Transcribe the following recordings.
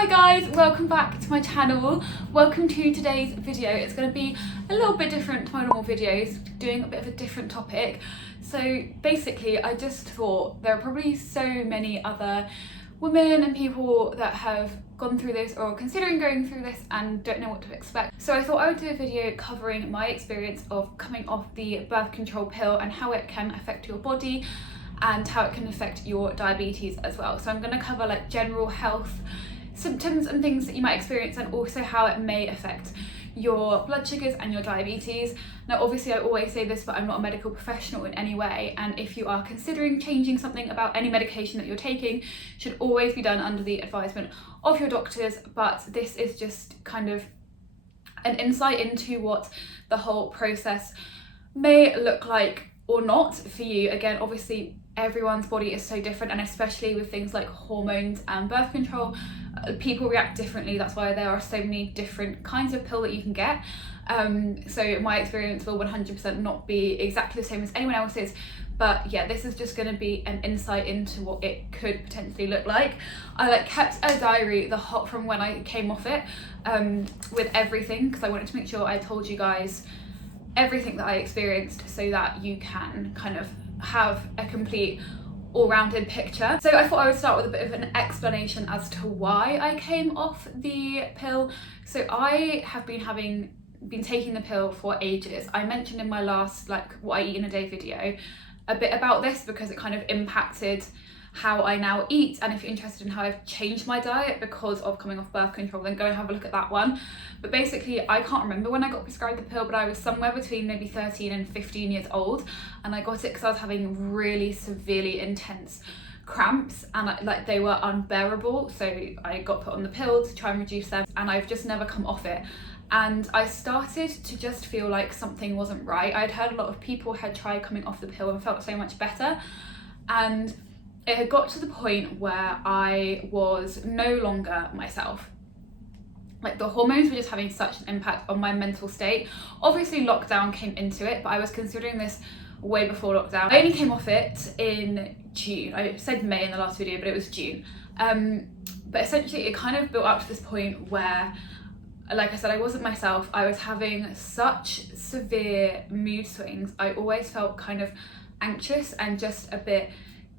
Hi guys, welcome back to my channel. Welcome to today's video. It's going to be a little bit different to my normal videos, doing a bit of a different topic. So basically I just thought there are probably so many other women and people that have gone through this or considering going through this and don't know what to expect. So I thought I would do a video covering my experience of coming off the birth control pill and how it can affect your body and how it can affect your diabetes as well. So I'm going to cover like general health symptoms and things that you might experience, and also how it may affect your blood sugars and your diabetes. Now obviously I always say this, but I'm not a medical professional in any way, and if you are considering changing something about any medication that you're taking, should always be done under the advisement of your doctors. But this is just kind of an insight into what the whole process may look like or not for you. Again, obviously everyone's body is so different, and especially with things like hormones and birth control, people react differently. That's why there are so many different kinds of pill that you can get. So my experience will 100% not be exactly the same as anyone else's, but yeah, this is just going to be an insight into what it could potentially look like. I kept a diary from when I came off it, with everything, because I wanted to make sure I told you guys everything that I experienced so that you can kind of have a complete all-rounded picture. So I thought I would start with a bit of an explanation as to why I came off the pill. So I have been taking the pill for ages. I mentioned in my last what I eat in a day video a bit about this because it kind of impacted how I now eat, and if you're interested in how I've changed my diet because of coming off birth control, then go and have a look at that one. But basically I can't remember when I got prescribed the pill, but I was somewhere between maybe 13 and 15 years old, and I got it because I was having really severely intense cramps, and they were unbearable. So I got put on the pill to try and reduce them, and I've just never come off it. And I started to just feel like something wasn't right. I'd heard a lot of people had tried coming off the pill and felt so much better, and it had got to the point where I was no longer myself. The hormones were just having such an impact on my mental state. Obviously lockdown came into it, but I was considering this way before lockdown. I only came off it in June. I said May in the last video, but it was June. But essentially it kind of built up to this point where, like I said, I wasn't myself. I was having such severe mood swings. I always felt kind of anxious and just a bit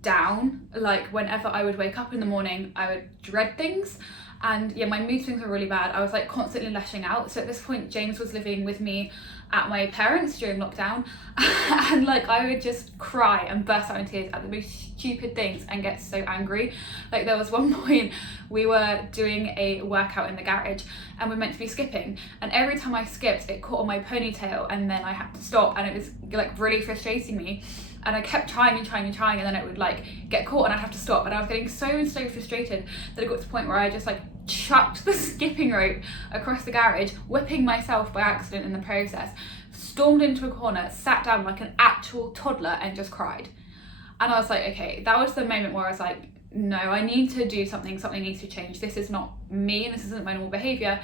down. Whenever I would wake up in the morning, I would dread things, and yeah, my mood swings were really bad. I was constantly lashing out. So at this point James was living with me at my parents' during lockdown, and I would just cry and burst out in tears at the most stupid things and get so angry. There was one point we were doing a workout in the garage and we're meant to be skipping, and every time I skipped it caught on my ponytail, and then I had to stop, and it was really frustrating me. And I kept trying, and then it would get caught and I'd have to stop, and I was getting so frustrated that it got to the point where I just chucked the skipping rope across the garage, whipping myself by accident in the process, stormed into a corner, sat down like an actual toddler and just cried. And I was like, okay, that was the moment where I was like, no, I need to do something needs to change. This is not me, and this isn't my normal behaviour.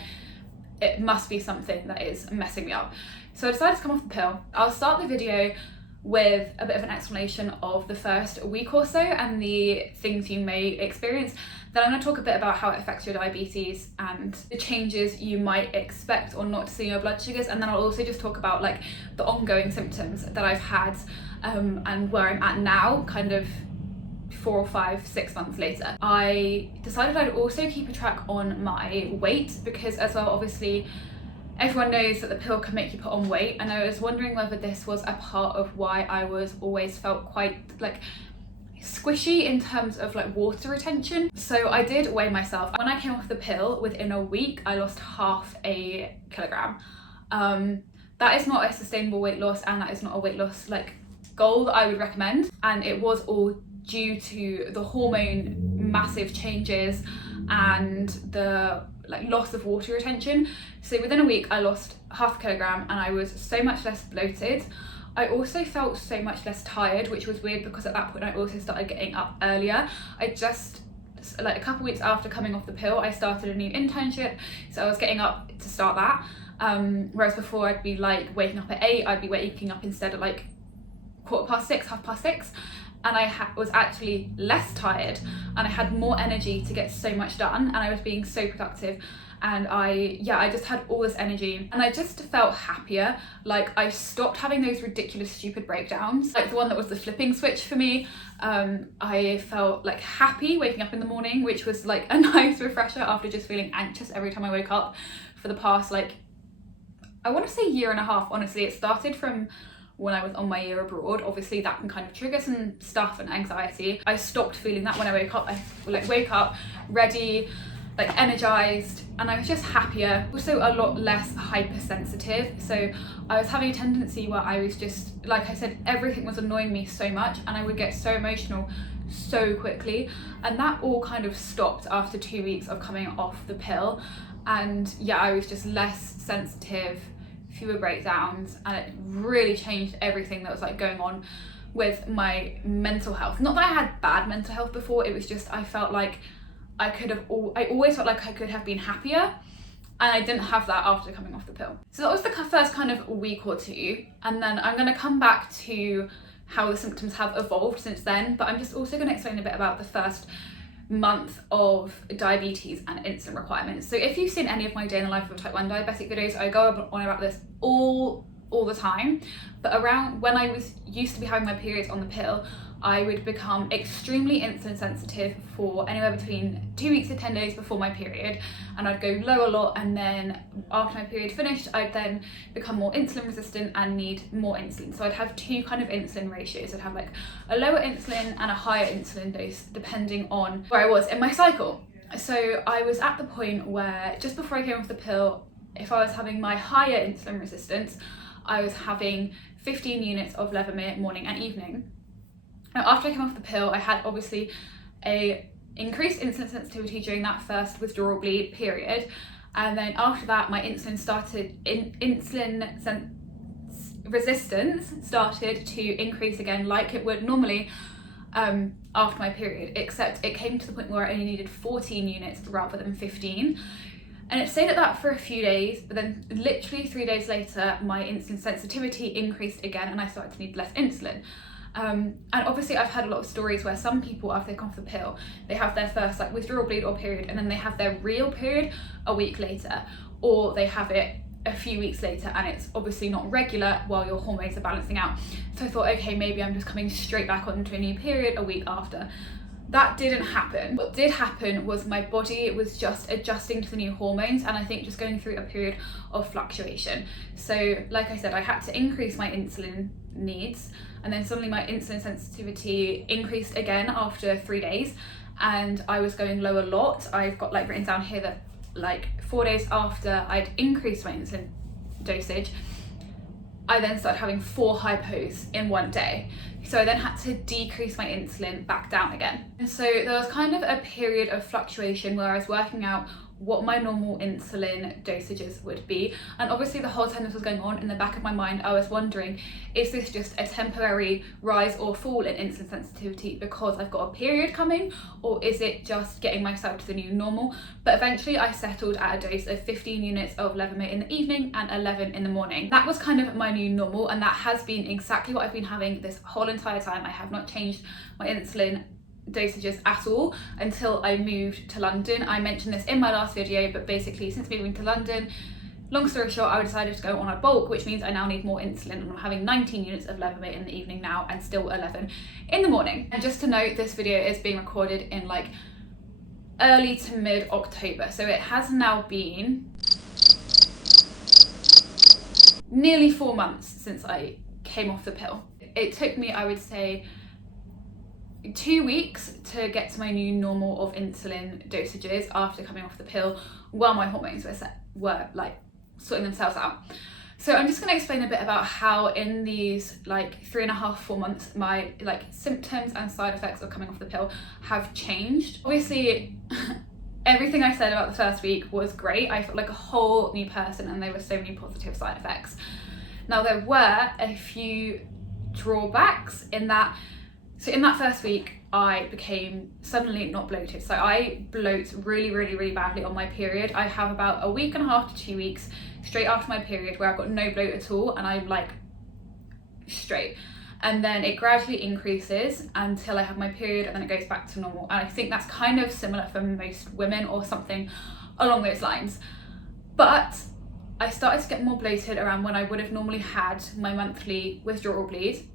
It must be something that is messing me up. So I decided to come off the pill. I'll start the video with a bit of an explanation of the first week or so and the things you may experience. Then I'm going to talk a bit about how it affects your diabetes and the changes you might expect or not to see in your blood sugars, and then I'll also just talk about the ongoing symptoms that I've had, and where I'm at now, kind of 4 or 5, 6 months later. I decided I'd also keep a track on my weight, because as well, obviously everyone knows that the pill can make you put on weight, and I was wondering whether this was a part of why I was always felt quite squishy in terms of water retention. So I did weigh myself. When I came off the pill, within a week I lost half a kilogram. That is not a sustainable weight loss, and that is not a weight loss goal that I would recommend, and it was all due to the hormone massive changes and the loss of water retention. So within a week I lost half a kilogram, and I was so much less bloated. I also felt so much less tired, which was weird because at that point I also started getting up earlier. I just a couple weeks after coming off the pill, I started a new internship, so I was getting up to start that, whereas before I'd be waking up at 8, I'd be waking up instead at 6:15, 6:30. and I was actually less tired, and I had more energy to get so much done, and I was being so productive, and I just had all this energy, and I just felt happier. Like, I stopped having those ridiculous stupid breakdowns, like the one that was the flipping switch for me. I felt like happy waking up in the morning, which was like a nice refresher after just feeling anxious every time I woke up for the past, like, I want to say year and a half. Honestly, it started from when I was on my year abroad. Obviously that can kind of trigger some stuff and anxiety. I stopped feeling that when I woke up. I like wake up ready, like energized, and I was just happier. Also a lot less hypersensitive. So I was having a tendency where I was just, like I said, everything was annoying me so much, and I would get so emotional so quickly, and that all kind of stopped after 2 weeks of coming off the pill. And yeah, I was just less sensitive, fewer breakdowns, and it really changed everything that was like going on with my mental health. Not that I had bad mental health before, it was just I felt like I always felt like I could have been happier, and I didn't have that after coming off the pill. So that was the first kind of week or two, and then I'm going to come back to how the symptoms have evolved since then, but I'm just also going to explain a bit about the first month of diabetes and insulin requirements. So if you've seen any of my day in the life of a type 1 diabetic videos, I go on about this all the time. But around when I used to be having my periods on the pill, I would become extremely insulin sensitive for anywhere between 2 weeks to 10 days before my period, and I'd go low a lot, and then after my period finished, I'd then become more insulin resistant and need more insulin. So I'd have two kind of insulin ratios. I'd have like a lower insulin and a higher insulin dose depending on where I was in my cycle. So I was at the point where just before I came off the pill, if I was having my higher insulin resistance, I was having 15 units of Levemir morning and evening. Now, after I came off the pill, I had obviously a increased insulin sensitivity during that first withdrawal bleed period, and then after that my insulin resistance started to increase again like it would normally after my period, except it came to the point where I only needed 14 units rather than 15. And it stayed at that for a few days, but then literally 3 days later my insulin sensitivity increased again, and I started to need less insulin. And obviously I've had a lot of stories where some people, after they come off the pill, they have their first like withdrawal bleed or period, and then they have their real period a week later, or they have it a few weeks later, and it's obviously not regular while your hormones are balancing out. So I thought, okay, maybe I'm just coming straight back onto a new period a week after. That didn't happen. What did happen was my body was just adjusting to the new hormones, and I think just going through a period of fluctuation. So like I said, I had to increase my insulin needs, and then suddenly my insulin sensitivity increased again after 3 days, and I was going low a lot. I've got like written down here that like 4 days after I'd increased my insulin dosage, I then started having 4 hypos in one day. So I then had to decrease my insulin back down again. And so there was kind of a period of fluctuation where I was working out what my normal insulin dosages would be. And obviously the whole time this was going on, in the back of my mind, I was wondering, is this just a temporary rise or fall in insulin sensitivity because I've got a period coming, or is it just getting myself to the new normal? But eventually I settled at a dose of 15 units of Levemir in the evening and 11 in the morning. That was kind of my new normal, and that has been exactly what I've been having this whole entire time. I have not changed my insulin dosages at all until I moved to London. I mentioned this in my last video, but basically since moving to London, long story short, I decided to go on a bulk, which means I now need more insulin, and I'm having 19 units of Levemir in the evening now and still 11 in the morning. And just to note, this video is being recorded in like early to mid October, so it has now been nearly 4 months since I came off the pill. It took me, I would say, 2 weeks to get to my new normal of insulin dosages after coming off the pill, while my hormones were like sorting themselves out. So I'm just going to explain a bit about how in these like 3.5-4 months my like symptoms and side effects of coming off the pill have changed. Obviously everything I said about the first week was great. I felt like a whole new person, and there were so many positive side effects. Now there were a few drawbacks in that. So in that first week, I became suddenly not bloated. So I bloat really badly on my period. I have about a week and a half to 2 weeks straight after my period where I've got no bloat at all, and I'm like straight. and then it gradually increases until I have my period, and then it goes back to normal. And I think that's kind of similar for most women, or something along those lines. But I started to get more bloated around when I would have normally had my monthly withdrawal bleed,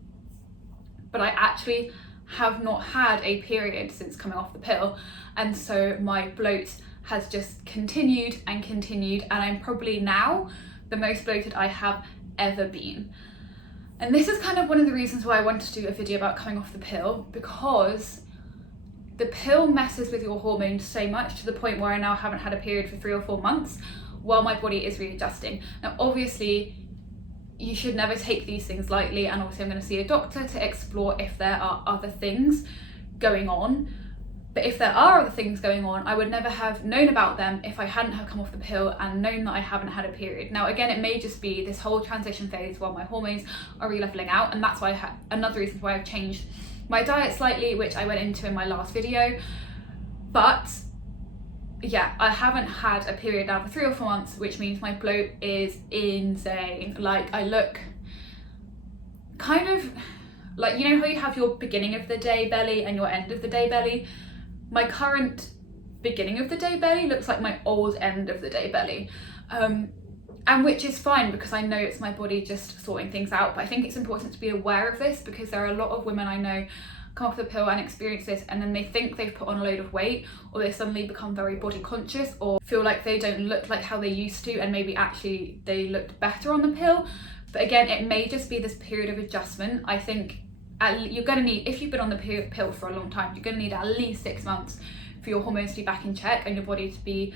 but I actually have not had a period since coming off the pill, and so my bloat has just continued and continued, and I'm probably now the most bloated I have ever been. And this is kind of one of the reasons why I wanted to do a video about coming off the pill, because the pill messes with your hormones so much, to the point where I now haven't had a period for 3 or 4 months while my body is readjusting. Now obviously you should never take these things lightly, and obviously I'm going to see a doctor to explore if there are other things going on. But if there are other things going on, I would never have known about them if I hadn't have come off the pill and known that I haven't had a period. Now again, it may just be this whole transition phase while my hormones are re-leveling out, and that's why another reason why I've changed my diet slightly, which I went into in my last video. But yeah, I haven't had a period now for 3 or 4 months, which means my bloat is insane. Like, I look kind of like, you know how you have your beginning of the day belly and your end of the day belly? My current beginning of the day belly looks like my old end of the day belly, and which is fine, because I know it's my body just sorting things out. But I think it's important to be aware of this, because there are a lot of women I know come off the pill and experience this, and then they think they've put on a load of weight, or they suddenly become very body conscious, or feel like they don't look like how they used to, and maybe actually they looked better on the pill. But again, it may just be this period of adjustment. I think you're going to need, if you've been on the pill for a long time, you're going to need at least 6 months for your hormones to be back in check and your body to be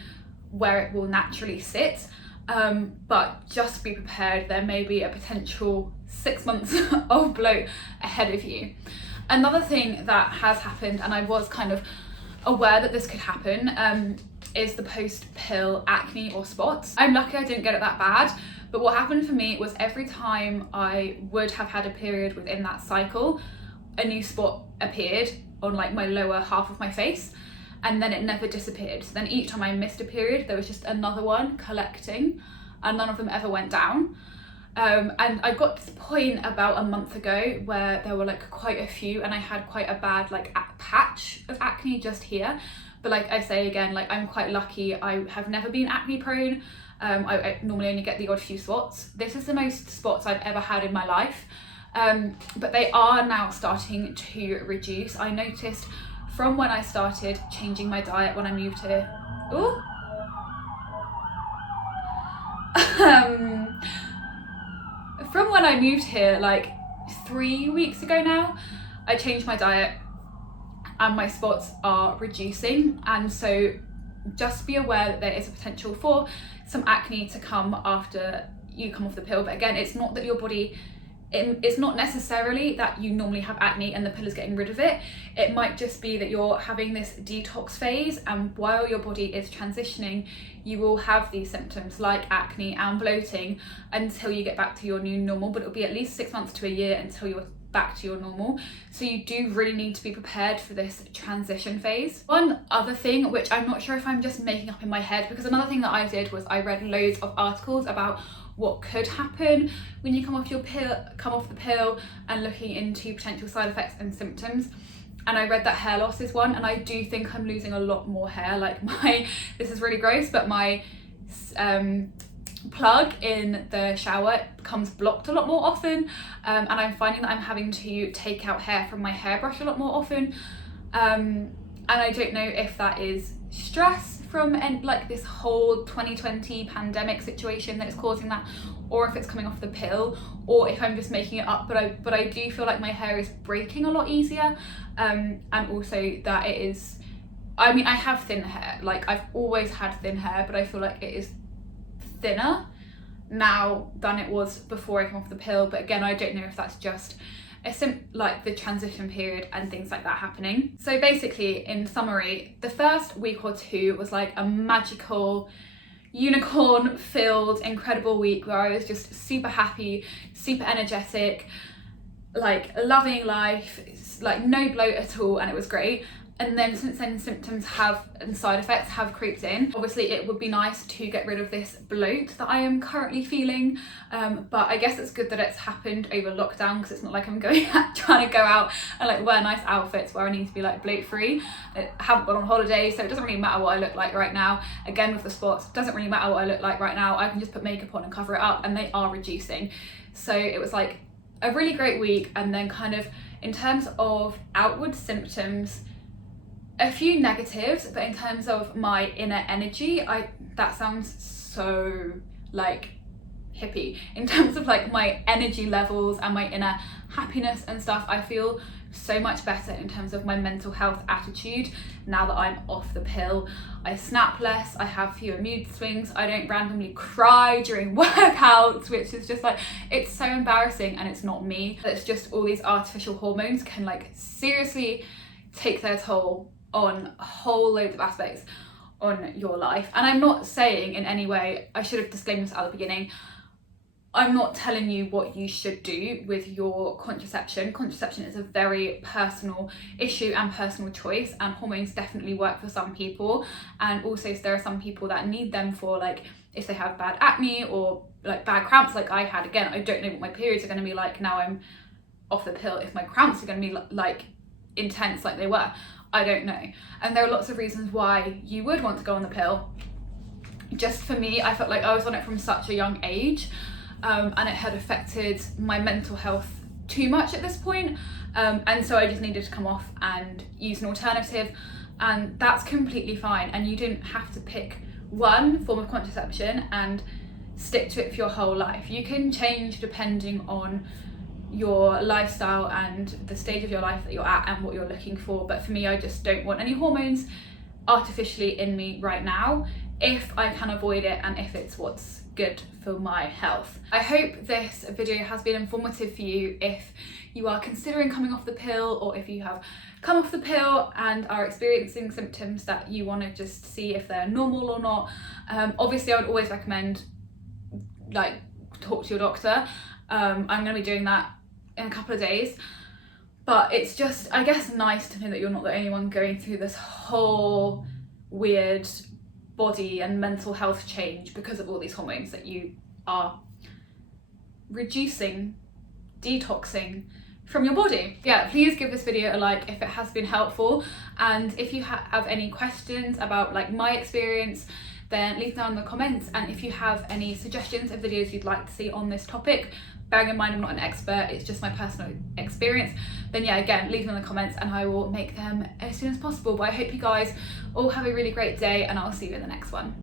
where it will naturally sit. But just be prepared, there may be a potential 6 months of bloat ahead of you. Another thing that has happened, and I was kind of aware that this could happen, is the post-pill acne or spots. I'm lucky I didn't get it that bad, but what happened for me was every time I would have had a period within that cycle, a new spot appeared on like my lower half of my face, and then it never disappeared. So then each time I missed a period, there was just another one collecting, and none of them ever went down. And I got to the point about a month ago where there were like quite a few, and I had quite a bad like patch of acne just here. But like I say again, like I'm quite lucky, I have never been acne prone. I normally only get the odd few spots. This is the most spots I've ever had in my life, but they are now starting to reduce. I noticed from when I started changing my diet when I moved here. Ooh. From when I moved here like 3 weeks ago now, I changed my diet and my spots are reducing. And so just be aware that there is a potential for some acne to come after you come off the pill. But again, it's not that your body, it's not necessarily that you normally have acne and the pill is getting rid of it. It might just be that you're having this detox phase, and while your body is transitioning, you will have these symptoms like acne and bloating until you get back to your new normal. But it'll be at least 6 months to a year until you're back to your normal. So you do really need to be prepared for this transition phase. One other thing, which I'm not sure if I'm just making up in my head, because another thing that I did was I read loads of articles about what could happen when you come off the pill, and looking into potential side effects and symptoms. And I read that hair loss is one, and I do think I'm losing a lot more hair. Like this is really gross, but my plug in the shower becomes blocked a lot more often, and I'm finding that I'm having to take out hair from my hairbrush a lot more often, and I don't know if that is stress from like this whole 2020 pandemic situation that is causing that, or if it's coming off the pill, or if I'm just making it up. But I do feel like my hair is breaking a lot easier, and also that it is, I mean, I have thin hair, like I've always had thin hair, but I feel like it is thinner now than it was before I came off the pill. But again, I don't know if that's just like the transition period and things like that happening. So basically, in summary, the first week or two was like a magical, unicorn filled, incredible week where I was just super happy, super energetic, like loving life, like no bloat at all, and it was great. And then since then, symptoms and side effects have creeped in. Obviously it would be nice to get rid of this bloat that I am currently feeling, but I guess it's good that it's happened over lockdown, because it's not like I'm going trying to go out and like wear nice outfits where I need to be like bloat free. I haven't gone on holiday, so it doesn't really matter what I look like right now. Again, with the spots, it doesn't really matter what I look like right now. I can just put makeup on and cover it up, and they are reducing. So it was like a really great week. And then kind of in terms of outward symptoms, a few negatives, but in terms of my inner energy, that sounds so like hippie. In terms of like my energy levels and my inner happiness and stuff, I feel so much better in terms of my mental health attitude now that I'm off the pill. I snap less, I have fewer mood swings, I don't randomly cry during workouts, which is just like, it's so embarrassing, and it's not me. It's just all these artificial hormones can like seriously take their toll on a whole load of aspects on your life. And I'm not saying in any way, I should have disclaimed this at the beginning, I'm not telling you what you should do with your contraception. Contraception is a very personal issue and personal choice, and hormones definitely work for some people. And also there are some people that need them for like if they have bad acne or like bad cramps like I had. Again, I don't know what my periods are going to be like now I'm off the pill, if my cramps are going to be like intense like they were. I don't know. And there are lots of reasons why you would want to go on the pill. Just for me, I felt like I was on it from such a young age, and it had affected my mental health too much at this point. And so I just needed to come off and use an alternative, and that's completely fine. And you didn't have to pick one form of contraception and stick to it for your whole life. You can change depending on your lifestyle and the stage of your life that you're at and what you're looking for. But for me, I just don't want any hormones artificially in me right now, if I can avoid it and if it's what's good for my health. I hope this video has been informative for you if you are considering coming off the pill, or if you have come off the pill and are experiencing symptoms that you want to just see if they're normal or not. Obviously I would always recommend like talk to your doctor. I'm going to be doing that in a couple of days, but it's just, I guess, nice to know that you're not the only one going through this whole weird body and mental health change because of all these hormones that you are reducing, detoxing from your body. Yeah, please give this video a like if it has been helpful, and if you have any questions about like my experience, then leave them down in the comments. And if you have any suggestions of videos you'd like to see on this topic, bearing in mind I'm not an expert, it's just my personal experience, then yeah, again, leave them in the comments and I will make them as soon as possible. But I hope you guys all have a really great day, and I'll see you in the next one.